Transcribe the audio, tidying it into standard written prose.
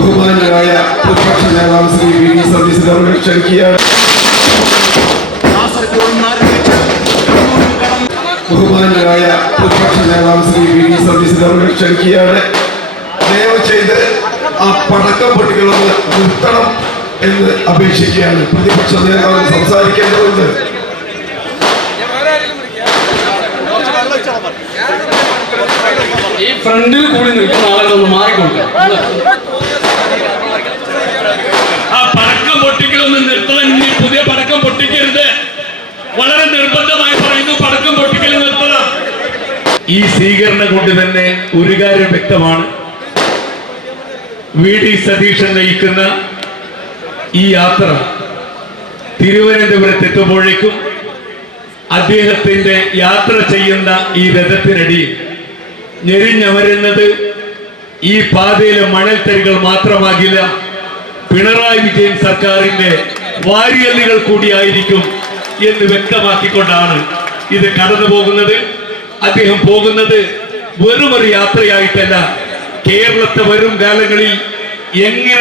ബഹുമാനരായ പ്രതിപക്ഷ നേതാവ് ശ്രീ വി ഡി സതീശൻ അവരെ ക്ഷണിക്കുകയാണ്. ബഹുമാനരായ പ്രതിപക്ഷ നേതാവ് ശ്രീ വി ഡി സതീശൻ അവരെ ക്ഷണിക്കുകയാണ്. ദയവ് ചെയ്ത് ആ പടക്കം പൊട്ടികളൊന്ന് നിർത്തണം എന്ന് അപേക്ഷിക്കുകയാണ്. പ്രതിപക്ഷ നേതാവ് സംസാരിക്കേണ്ടതുണ്ട്. ഈ ഫ്രണ്ടിൽ കൂടി നിൽക്കുന്ന ആളുകളൊന്ന് മാറിക്കൊടുക്കുക. ആ പടക്കം പൊട്ടിക്കലൊന്ന് നിർത്തണം. ഇനി പുതിയ പടക്കം പൊട്ടിക്കരുത്. വളരെ നിർബന്ധമായി പറയുന്നു, പടക്കം പൊട്ടിക്കൽ നിർത്തണം. ഈ സ്വീകരണം കൊണ്ട് തന്നെ ഒരു കാര്യം വ്യക്തമാണ്. വി ഡി സതീശൻ നയിക്കുന്ന ഈ യാത്ര തിരുവനന്തപുരത്തെത്തുമ്പോഴേക്കും അദ്ദേഹത്തിന്റെ യാത്ര ചെയ്യുന്ന ഈ രഥത്തിനടിയിൽ ഞെരിഞ്ഞമരുന്നത് ഈ പാതയിലെ മണൽത്തരികൾ മാത്രമാകില്ല, പിണറായി വിജയൻ സർക്കാരിന്റെ വാരിയല്ലുകൾ കൂടിയായിരിക്കും എന്ന് വ്യക്തമാക്കിക്കൊണ്ടാണ് ഇത് കടന്നു പോകുന്നത്. അദ്ദേഹം പോകുന്നത് വെറുമൊരു യാത്രയായിട്ടല്ല, കേരളത്തെ വരും കാലങ്ങളിൽ എങ്ങനെ